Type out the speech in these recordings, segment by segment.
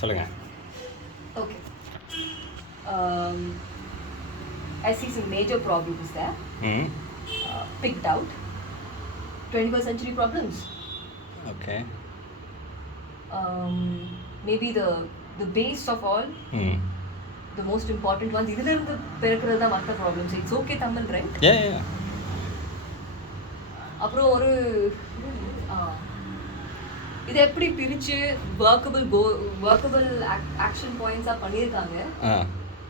சொல்லுங்கள். Okay. Um, I see some major problems there. Picked out. 21st century problems. Okay. Maybe the base of all, the most important ones. Idhila irundhu perukkiradha da matta problems. It's okay Tamil, right? Yeah. அப்புறம் ஒரு இது எப்படி பிரிச்சு workable action points பண்ணிருக்காங்க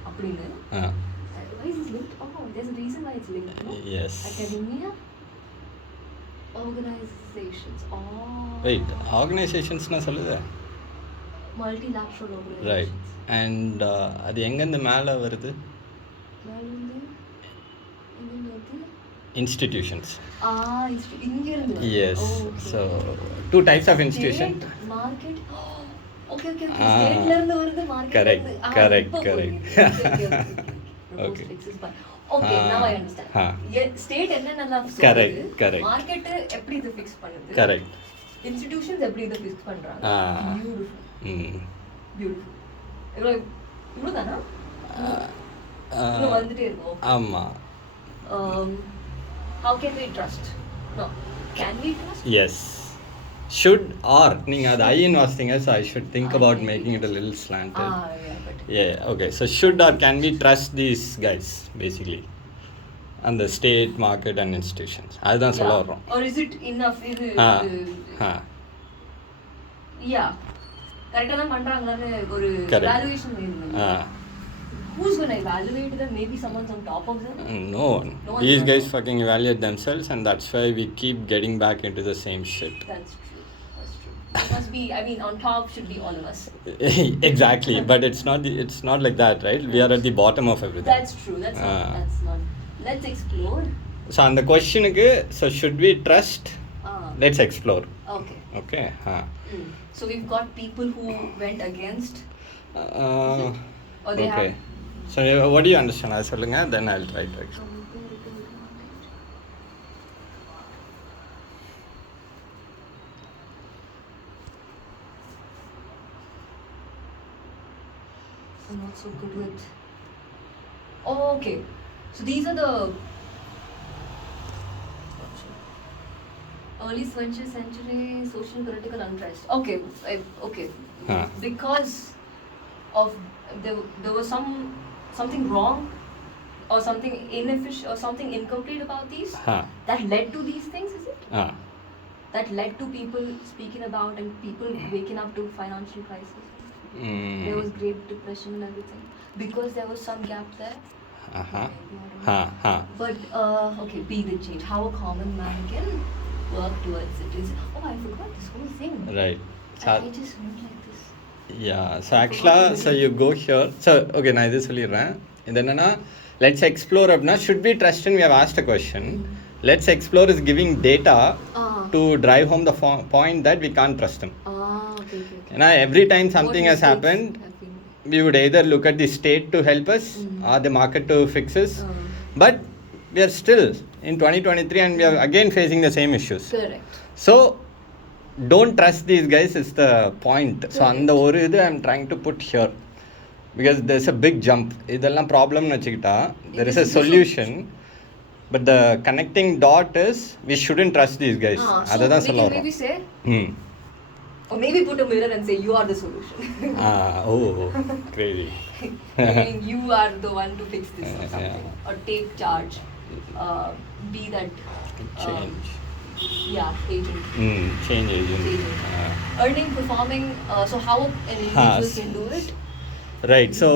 அப்படின்னு. Why is it linked? Oh, there's a reason why it's linked. No? Yes. Academia, organizations. Wait, organizations na சொல்லுதே. Multilateral organizations. Right. And அது எங்க இருந்து மேல வருது? Institutions. Yes. Okay. So 2 types of institution. State, market. Okay. State la irundhu varudhu, market. Correct. Okay. Okay, now I understand. State enna solludu. Correct. Market eppadi idu fix பண்ணுது. Correct. Institutions eppadi idu fix பண்றாங்க. Beautiful. இவ்வளவுதானா? வந்துட்டே இருக்கும். ஆமா. How can we trust? No. Can we trust? Yes. Should or நீங்க அது ஐன் வாசிங்க, so I should think about making it a little slanted. Yeah, okay. So should or can we trust these guys basically? And the state, market and institutions. அதுதான் சொல்ல வரோம். Or is it enough? Yeah. கரெக்ட்டா தான் பண்றாங்களான்னு ஒரு evaluation வேணும். Who's going to evaluate them? Maybe someone's on top of them? No one. These guys fucking evaluate themselves, and that's why we keep getting back into the same shit. That's true. It must be, on top should be all of us. Exactly, but it's not like that, right? We are at the bottom of everything. That's true. That's not. Let's explore. So on the question, so should we trust? Let's explore. Okay. So we've got people who went against. Or they okay. have. So what do you understand? I சொல்லுங்க, then I'll try to explain. I'm not so good with. Okay. So these are the early 20th century social political unrest. Okay. Because of there was something wrong or something inefficient or something incomplete about these that led to these things, is it? That led to people speaking about and people waking up to financial crisis. There was Great Depression and everything because there was some gap there. But okay, be the change. How a common man can work towards it is. I forgot this whole thing. Right. I just went like this. Yeah, so actually, so you go here. So okay, நான் இது சொல்லிடுறேன். இது என்னன்னா, let's explore அப்படின்னா, should we trust in, we have asked a question. Let's explore is giving data to drive home the point that we can't trust him. Okay. And every time something has happened, we would either look at the state to help us or the market to fix us. But we are still in 2023 and we are again facing the same issues. Correct. So don't trust these guys is the point. So அந்த ஒரு இது I'm trying to put here because there's a big jump. இதெல்லாம் problem வச்சுக்கிட்டா there is a solution, but the connecting dot is we shouldn't trust these guys. அததான் சொல்ல வரோம். Maybe say or maybe put a mirror and say you are the solution. Crazy. You are the one to fix this or something. Or take charge. Be that change. Agent. Change agent. Earning, performing. So how an individual can do it? Right. So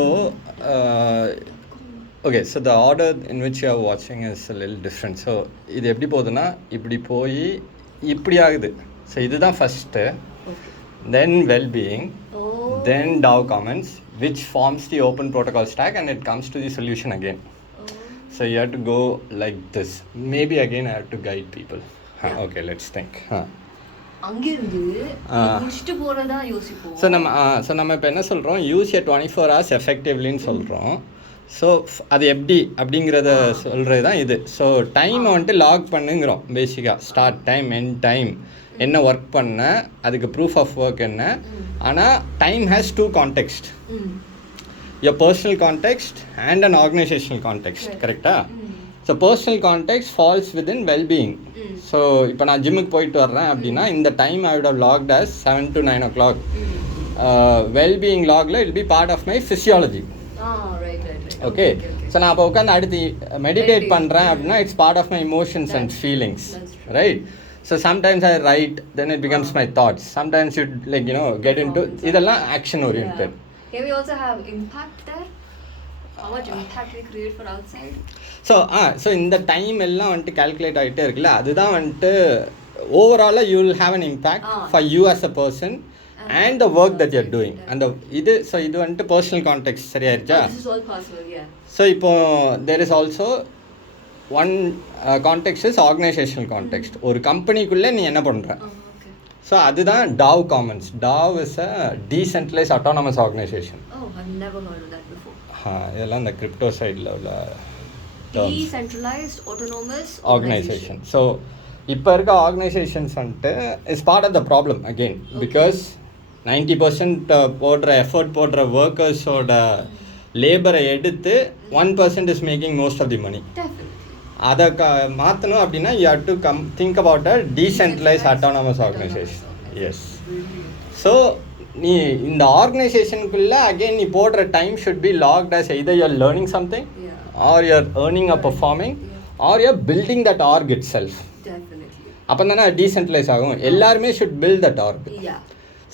okay. So the order in which you are watching is a little different. So இது எப்படி போகுதுன்னா இப்படி போய் இப்படி ஆகுது. So இதுதான் first. Then well-being. Then DAO Commons, which forms the open protocol stack, and it comes to the solution again. So you have to go like this. Maybe again I have to guide people. Okay, let's think. அங்கிருந்து முடிச்சிட்டு போறதா யோசிப்போம். So நம்ம இப்போ என்ன சொல்கிறோம், use your 24 hours effectivelyன்னு சொல்கிறோம். So அது எப்படி அப்படிங்கிறத சொல்கிறது தான் இது. ஸோ டைமை வந்துட்டு லாக் பண்ணுங்கிறோம் பேசிக்காக. ஸ்டார்ட் டைம், எண்ட் டைம், என்ன ஒர்க் பண்ண, அதுக்கு ப்ரூஃப் ஆஃப் ஒர்க் என்ன. ஆனால் time has two context, your personal context and an organizational context. கரெக்டா? So personal context falls within wellbeing. So இப்போ நான் ஜிம்முக்கு போயிட்டு வர்றேன் அப்படின்னா இந்த time I would have logged as 7 to 9 o'clock. Wellbeing லாகில் it be part of my physiology. Okay, so நான் அப்போ உட்காந்து அடுத்து மெடிடேட் பண்ணுறேன் அப்படின்னா it's part of my emotions and feelings, right? So sometimes I write, then it becomes my thoughts. Sometimes you like, you know, get into இதெல்லாம் action oriented. Can we also have impact there? How much impact we create for outside? So இந்த டைம் எல்லாம் வந்துட்டு calculate ஆகிட்டே இருக்குல்ல, அதுதான் வந்துட்டு ஓவராலாக you will have an impact for you as a person and the work that you're doing. And இது வந்துட்டு பர்சனல் கான்டெக்ட் சரியாயிருச்சா? This is all personal, yeah. So இப்போ there is also one context is organizational context. ஒரு கம்பெனிக்குள்ளே நீ என்ன பண்ணுற? So அதுதான் DAO Commons. DAO is a decentralized autonomous organization. Oh, I've never heard of that before. இதெல்லாம் இந்த crypto சைடில் உள்ள decentralized autonomous organization. ஸோ இப்போ இருக்க ஆர்கனைசேஷன்ஸ் வந்துட்டு is part of the problem again, because 90% போடுற எஃபர்ட் போடுற ஒர்க்கர்ஸோட லேபரை எடுத்து 1% is making most of the money. அதை மாற்றணும் அப்படின்னா you have to think about a decentralise autonomous organisation. Yes. So நீ இந்த ஆர்கனைசேஷனுக்குள்ளே அகெயின் நீ போடுற time should be logged as either you are learning something or you are earning or performing or you are building that org itself. அப்போ தானே decentralise ஆகும். எல்லாருமே should build that ark.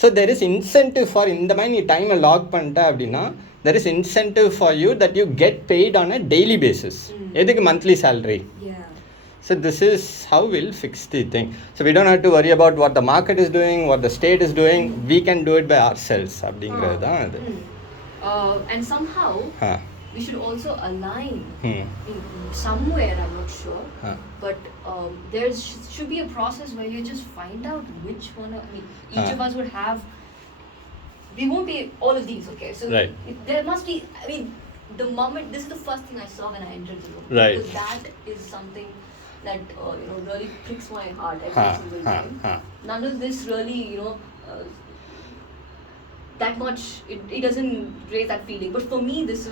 So there is incentive for இந்த மாதிரி நீ டைமை lock பண்ணிட்ட அப்படின்னா there is incentive for you that you get paid on a daily basis. எதுக்கு monthly salary? Yeah. So this is how we'll fix the thing. So we don't have to worry about what the market is doing, what the state is doing. We can do it by ourselves. அப்படிங்கிறது தான் அது. And somehow we should also align somewhere, I'm not sure, but there should be a process where you just find out which one, each of us would have. We won't be all of these, okay? So right. There must be, the moment, this is the first thing I saw when I entered the room. Right. Because that is something that, really pricks my heart every single time. None of this really, that much, it doesn't raise that feeling. But for me, this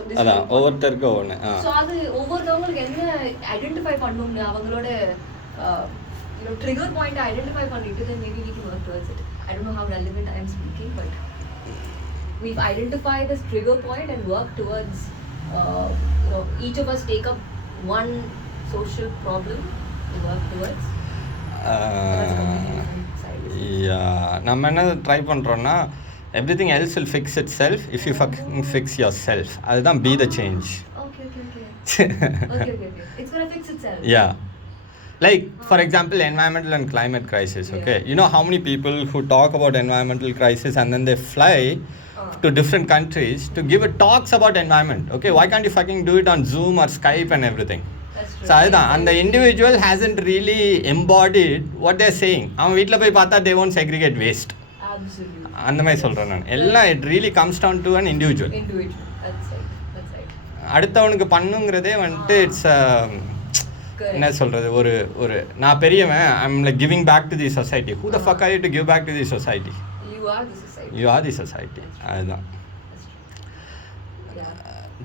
ஒவ்வொருத்தருக்கு ஒன்று. So அது ஒவ்வொருத்தவங்களுக்கு என்ன identify பண்ணணும்னு அவங்களோட trigger point identify பண்ணிட்டு then maybe we can work towards it. I don't know how relevant I am speaking, but we've identified this trigger point and work towards, each of us take up one social problem to work towards. நம்ம என்ன try பண்ணுறோன்னா everything else will fix itself if you fix yourself. அதுதான் be the change. Okay. It's going to fix itself. Yeah. Like, for example, environmental and climate crisis, okay? You know how many people who talk about environmental crisis and then they fly to different countries to give talks about environment, okay? Why can't you fucking do it on Zoom or Skype and everything? That's true. So, and the individual hasn't really embodied what they're saying. அவன் வீட்டில் போய் பார்த்தா they won't segregate waste. Absolutely. அந்த மாதிரி சொல்கிறேன் நான். எல்லாம் it really comes down to an individual. That's right. அடுத்தவனுக்கு பண்ணுங்கிறதே வந்துட்டு இட்ஸ் என்ன சொல்கிறது, ஒரு நான் பெரியவன், I'm like giving back to the society. Who the fuck are you to give back to the society? You are the society. அதுதான்.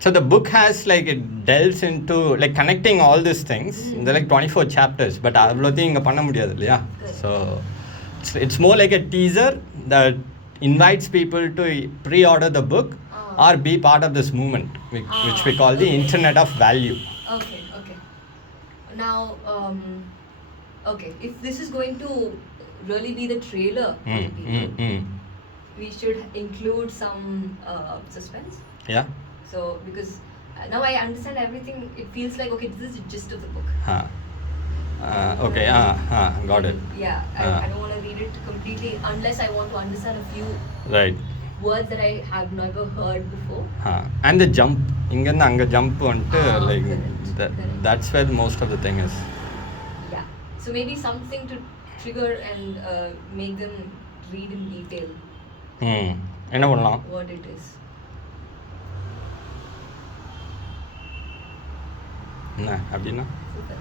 So the book has like, it delves into like connecting all these things. There are like 24 chapters, but அவ்வளோத்தையும் இங்கே பண்ண முடியாது இல்லையா? So it's more like a teaser that invites people to pre-order the book or be part of this movement, which we call the Internet of Value. Okay. Now, if this is going to really be the trailer for the people, we should include some suspense. Yeah. So, because now I understand everything, it feels like, okay, this is the gist of the book. Okay, got it. Yeah, I don't want to read it completely unless I want to understand a few words that I have never heard before. And the jump, ingenda anga jump vantu like that's where most of the thing is. Yeah, so maybe something to trigger and make them read in detail. என்ன பண்ணலாம்? What it is. என்ன அப்படின்னா? Super.